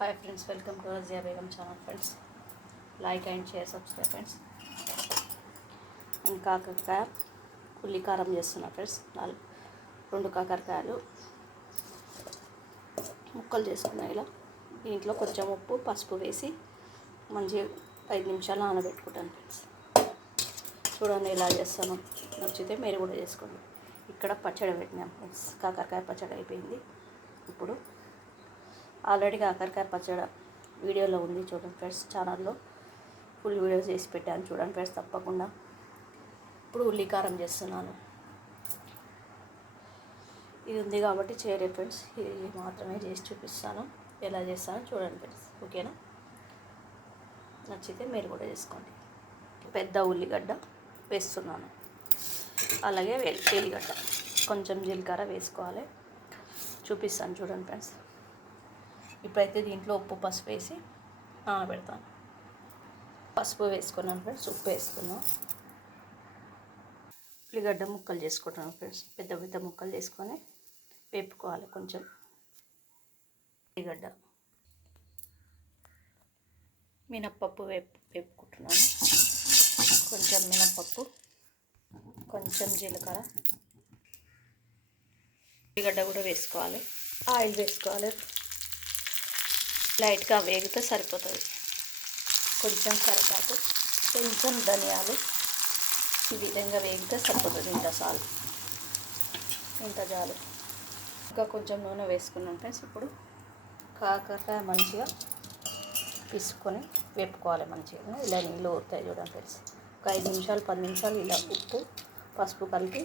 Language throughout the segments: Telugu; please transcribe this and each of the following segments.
Hi friends, welcome to Razia Begum channel friends. Like and share, subscribe friends. నేను కాకరకాయ ఉల్లి కారం చేస్తున్నా ఫ్రెండ్స్. 2 కాకరకాయలు ముక్కలు చేసుకున్నా. ఇలా దీంట్లో కొంచెం ఉప్పు, పసుపు వేసి మంచిగా 5 నిమిషాలు నానబెట్టుకుంటాను ఫ్రెండ్స్. చూడండి ఎలా చేస్తాను. నచ్చితే మీరు కూడా చేసుకోండి. ఇక్కడ పచ్చడి పెట్టినాం ఫ్రెండ్స్. కాకరకాయ పచ్చడి అయిపోయింది. ఇప్పుడు ఆల్రెడీ కాకరకాయ పచ్చడి వీడియోలో ఉంది, చూడండి ఫ్రెండ్స్. ఛానల్లో ఫుల్ వీడియోస్ చేసి పెట్టాను, చూడండి ఫ్రెండ్స్ తప్పకుండా. ఇప్పుడు ఉల్లి కారం చేస్తున్నాను. ఇది ఉంది కాబట్టి చేయలేదు ఫ్రెండ్స్. ఇది మాత్రమే చేసి చూపిస్తాను, ఎలా చేస్తానో చూడండి ఫ్రెండ్స్. ఓకేనా? నచ్చితే మీరు కూడా చేసుకోండి. పెద్ద ఉల్లిగడ్డ వేస్తున్నాను, అలాగే ఎల్లిగడ్డ, కొంచెం జీలకర్ర వేసుకోవాలి. చూపిస్తాను చూడండి ఫ్రెండ్స్. ఇప్పుడైతే దీంట్లో ఉప్పు, పసుపు వేసి నానబెడతాను. పసుపు వేసుకున్నాను ఫ్రెండ్స్, ఉప్పు వేసుకున్నాను. ఉల్లిగడ్డ ముక్కలు చేసుకుంటాను ఫ్రెండ్స్. పెద్ద పెద్ద ముక్కలు చేసుకొని వేపుకోవాలి. కొంచెం ఉల్లిగడ్డ, మినప్పప్పు వేపుకుంటున్నాను. కొంచెం మినప్పప్పు, కొంచెం జీలకర్ర, ఉల్లిగడ్డ కూడా వేసుకోవాలి. ఆయిల్ వేసుకోవాలి. లైట్గా వేగితే సరిపోతుంది. కొంచెం కరివేపాకు, కొంచెం ధనియాలు, ఈ విధంగా వేగితే సరిపోతుంది. ఇంత చాలు. ఇంకా కొంచెం నూనె వేసుకున్నాం ఫ్రెండ్స్. ఇప్పుడు కాకరకాయ మంచిగా పిసుకొని వేపుకోవాలి. మంచిగా ఇలా నీళ్ళు ఊరుతాయి చూడండి ఫ్రెండ్స్. ఒక 5 నిమిషాలు 10 నిమిషాలు ఇలా ఉప్పు, పసుపు కలిపి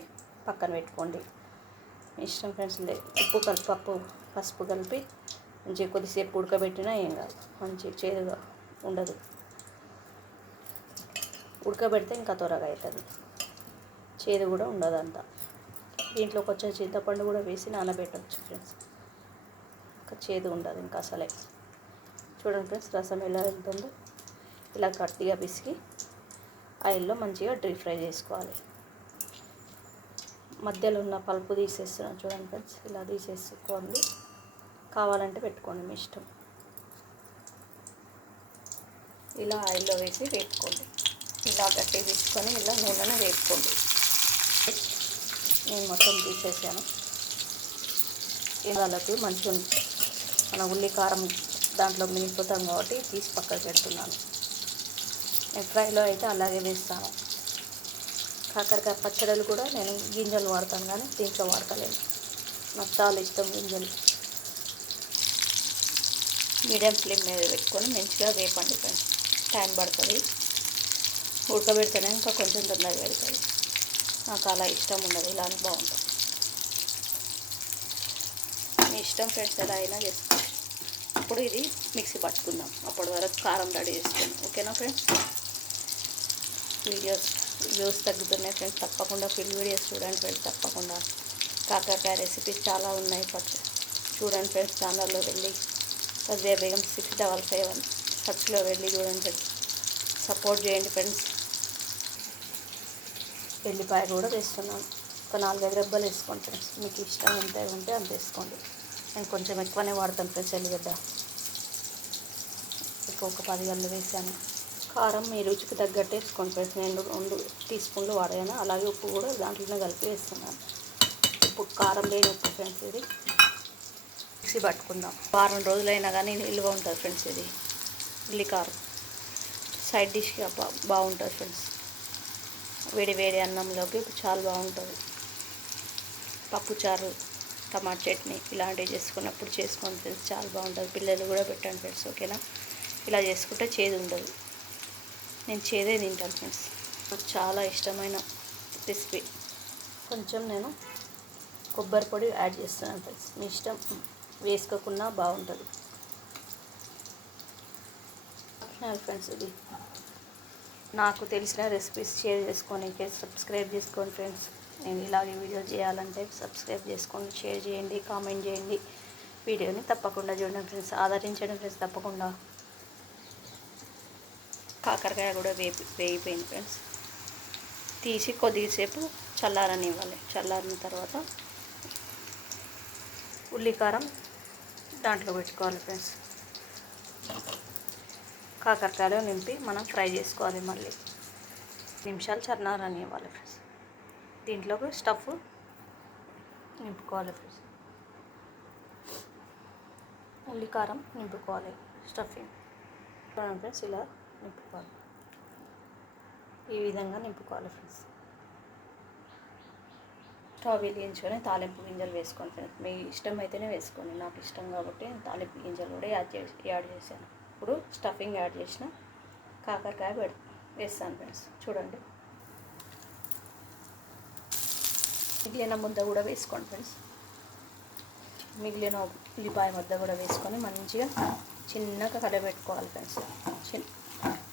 పక్కన పెట్టుకోండి. ఇష్టం ఫ్రెండ్స్. ఉప్పు, పసుపు కలిపి మంచిగా కొద్దిసేపు ఉడకబెట్టినా ఏం కాదు, మంచి చేదుగా ఉండదు. ఉడకబెడితే ఇంకా త్వరగా అవుతుంది, చేదు కూడా ఉండదు అంతా. దీంట్లో కొంచెం చింతపండు కూడా వేసి నానబెట్టవచ్చు ఫ్రెండ్స్. ఇంకా చేదు ఉండదు ఇంకా అసలే. చూడండి ఫ్రెండ్స్, రసం ఎలా వెళ్తుందో. ఇలా గట్టిగా పిసికి ఆయిల్లో మంచిగా డీప్ ఫ్రై చేసుకోవాలి. మధ్యలో ఉన్న పలుపు తీసేస్తున్నాను చూడండి ఫ్రెండ్స్. ఇలా తీసేసుకోండి, కావాలంటే పెట్టుకోండి, మీ ఇష్టం. ఇలా ఆయిల్లో వేసి వేపుకోండి. ఇలా గట్టి తీసుకొని ఇలా నూనెను వేపుకోండి. నేను మొత్తం తీసేసాను. వాళ్ళకి మంచిగా మన ఉల్లి కారం దాంట్లో మిగిలిపోతాం కాబట్టి తీసి పక్కకు పెడుతున్నాను. నేను ఫ్రైలో అయితే అలాగే వేస్తాను. కాకరకాయ పచ్చడిలు కూడా నేను గింజలు వాడతాను, కానీ దీంట్లో వాడతలేను. నాకు చాలా ఇష్టం గింజలు. మీడియం ఫ్లేమ్ మీద పెట్టుకొని మంచిగా వేపండి ఫ్రెండ్స్. టైం పడుతుంది, ఉడకబెడితేనే ఇంకా కొంచెం తొందరగా పెడుతుంది. నాకు అలా ఇష్టం ఉండదు, ఇలానే బాగుంటుంది. మీ ఇష్టం ఫ్రెండ్స్, ఎలా అయినా చేసుకోండి. ఇప్పుడు ఇది మిక్సీ పట్టుకుందాం. అప్పటి వరకు కారం రెడీ చేసుకుందాం. ఓకేనా ఫ్రెండ్స్? వ్యూస్ తగ్గుతున్నాయి ఫ్రెండ్స్. తప్పకుండా ఫుల్ వీడియోస్ చూడండి ఫ్రెండ్స్. తప్పకుండా కాకరకాయ రెసిపీస్ చాలా ఉన్నాయి. చూడండి ఫ్రెండ్స్. ఛానల్లో వెళ్ళి రజియా బేగం 655 సర్చ్లో వెళ్ళి చూడండి ఫ్రెండ్స్. సపోర్ట్ చేయండి ఫ్రెండ్స్. ఎల్లిపాయ కూడా వేస్తున్నాను. ఒక 4-5 రెబ్బలు వేసుకోండి ఫ్రెండ్స్. మీకు ఇష్టం ఎంత ఉంటే అంత వేసుకోండి. నేను కొంచెం ఎక్కువనే వాడతాను ఫ్రెండ్స్ ఎల్లిగడ్డ. ఒక 10 గల్లు వేసాను. కారం మీ రుచికి తగ్గట్టు వేసుకోండి ఫ్రెండ్స్. నేను 2 టీ స్పూన్లు వాడాను. అలాగే ఉప్పు కూడా దాంట్లోనే కలిపి వేస్తున్నాను. ఉప్పు, కారం లేని ఉప్పు ఫ్రెండ్స్. ఇది మిక్సీ పట్టుకుందాం. వారం రోజులైనా కానీ నిల్వ ఉంటుంది ఫ్రెండ్స్. ఇది ఉల్లి కారం సైడ్ డిష్గా బాగుంటుంది ఫ్రెండ్స్. వేడి వేడి అన్నంలోకి చాలా బాగుంటుంది. పప్పుచారు, టమాటా చట్నీ ఇలాంటివి చేసుకున్నప్పుడు చేసుకోండి ఫ్రెండ్స్. చాలా బాగుంటుంది. పిల్లలు కూడా పెట్టండి ఫ్రెండ్స్. ఓకేనా? ఇలా చేసుకుంటే చేదు ఉండదు. నేను చేదే తింటాను ఫ్రెండ్స్. నాకు చాలా ఇష్టమైన రెసిపీ. కొంచెం నేను కొబ్బరి పొడి యాడ్ చేస్తున్నాను ఫ్రెండ్స్. మీ ఇష్టం, వేసుకోకుండా బాగుంటుంది ఫ్రెండ్స్. ఇది నాకు తెలిసిన రెసిపీస్ షేర్ చేసుకొని సబ్స్క్రైబ్ చేసుకోండి ఫ్రెండ్స్. నేను ఇలాగే వీడియో చేయాలంటే సబ్స్క్రైబ్ చేసుకోండి, షేర్ చేయండి, కామెంట్ చేయండి. వీడియోని తప్పకుండా చూడండి ఫ్రెండ్స్. ఆదరించండి ఫ్రెండ్స్ తప్పకుండా. కాకరకాయ కూడా వేగిపోయింది ఫ్రెండ్స్. తీసి కొద్దిసేపు చల్లారనివ్వాలి. చల్లారిన తర్వాత ఉల్లి కారం దాంట్లో పెట్టుకోవాలి ఫ్రెండ్స్. కాకరకాయలో నింపి మనం ఫ్రై చేసుకోవాలి. మళ్ళీ నిమిషాలు చర్నారనివ్వాలి ఫ్రెండ్స్. దీంట్లోకి స్టఫ్ నింపుకోవాలి ఫ్రెండ్స్. ఉల్లి కారం నింపుకోవాలి. స్టఫింగ్ ఫ్రెండ్స్ ఇలా నింపుకోవాలి. ఈ విధంగా నింపుకోవాలి ఫ్రెండ్స్. స్టవ్ వెలిగించుకొని తాలింపు గింజలు వేసుకోండి ఫ్రెండ్స్. మీ ఇష్టం అయితేనే వేసుకోండి. నాకు ఇష్టం కాబట్టి తాలింపు గింజలు కూడా యాడ్ చేశాను. ఇప్పుడు స్టఫింగ్ యాడ్ చేసిన కాకరకాయ వేస్తాను ఫ్రెండ్స్. చూడండి, మిగిలిన ముద్ద కూడా వేసుకోండి ఫ్రెండ్స్. మిగిలిన ఉల్లిపాయ ముద్ద కూడా వేసుకొని మంచిగా చిన్నగా కలబెట్టుకోవాలి ఫ్రెండ్స్.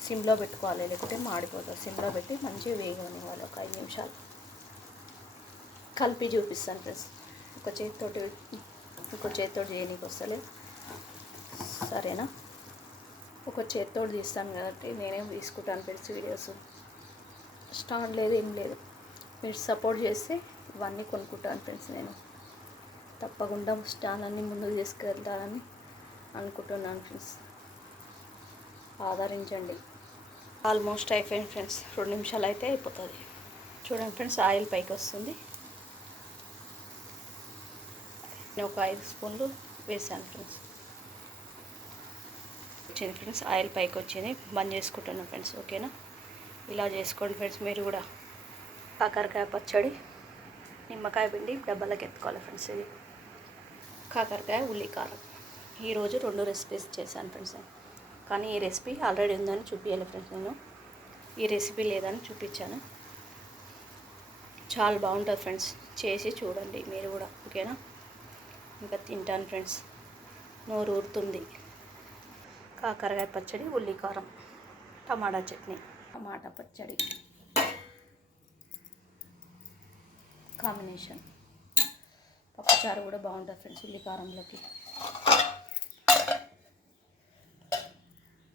సిమ్లో పెట్టుకోవాలి, లేకపోతే మాడిపోతుంది. సిమ్లో పెట్టి మంచిగా వేగనివ్వాలి. ఒక 5 నిమిషాలు కలిపి చూపిస్తాను ఫ్రెండ్స్. ఒక చేతితోటి చేయనీకి వస్తలేదు, సరేనా? ఒక చేతితోటి తీస్తాను కాబట్టి నేనేం తీసుకుంటాను ఫ్రెండ్స్. వీడియోస్ స్టాండ్ లేదు, ఏం లేదు. మీరు సపోర్ట్ చేస్తే ఇవన్నీ కొనుక్కుంటాను ఫ్రెండ్స్. నేను తప్పకుండా స్టాండ్ అన్నీ ముందుకు తీసుకెళ్తానని అనుకుంటున్నాను ఫ్రెండ్స్. ఆదరించండి. ఆల్మోస్ట్ అయిపోయింది ఫ్రెండ్స్. 2 నిమిషాలు అయితే అయిపోతుంది. చూడండి ఫ్రెండ్స్, ఆయిల్ పైకి వస్తుంది. నేను ఒక 5 స్పూన్లు వేసాను ఫ్రెండ్స్. వచ్చింది ఫ్రెండ్స్, ఆయిల్ పైకి వచ్చింది. బంద్ చేసుకుంటున్నాను ఫ్రెండ్స్. ఓకేనా? ఇలా చేసుకోండి ఫ్రెండ్స్ మీరు కూడా. కాకరకాయ పచ్చడి, నిమ్మకాయ పిండి డబ్బాలకు ఎత్తుకోవాలి ఫ్రెండ్స్. ఇది కాకరకాయ ఉల్లి కారం. ఈరోజు 2 రెసిపీస్ చేశాను ఫ్రెండ్స్. కానీ ఈ రెసిపీ ఆల్రెడీ ఉందని చూపించాలి ఫ్రెండ్స్. నేను ఈ రెసిపీ లేదని చూపించాను. చాలా బాగుంటుంది ఫ్రెండ్స్. చేసి చూడండి మీరు కూడా. ఓకేనా? ఇంకా తింటాను ఫ్రెండ్స్, నోరు ఊరుతుంది. కాకరకాయ పచ్చడి, ఉల్లి కారం, టమాటా చట్నీ, టమాటా పచ్చడి కాంబినేషన్. పప్పుచారు కూడా బాగుంటుంది ఫ్రెండ్స్ ఉల్లి కారంలోకి.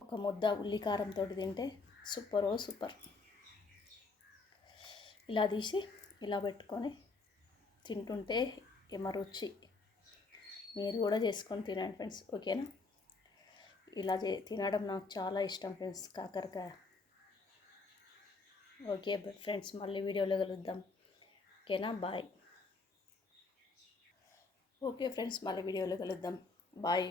ఒక ముద్ద ఉల్లి కారంతో తింటే సూపర్. ఇలా తీసి ఇలా పెట్టుకొని తింటుంటే ఏమ రుచి. మీరు కూడా చేసుకొని తినండి ఫ్రెండ్స్. ఓకేనా? ఇలా తినడం నాకు చాలా ఇష్టం ఫ్రెండ్స్, కాకరకాయ. ఓకే ఫ్రెండ్స్, మళ్ళీ వీడియోలో కలుద్దాం. ఓకేనా? బాయ్. ఓకే ఫ్రెండ్స్, మళ్ళీ వీడియోలో కలుద్దాం. బాయ్.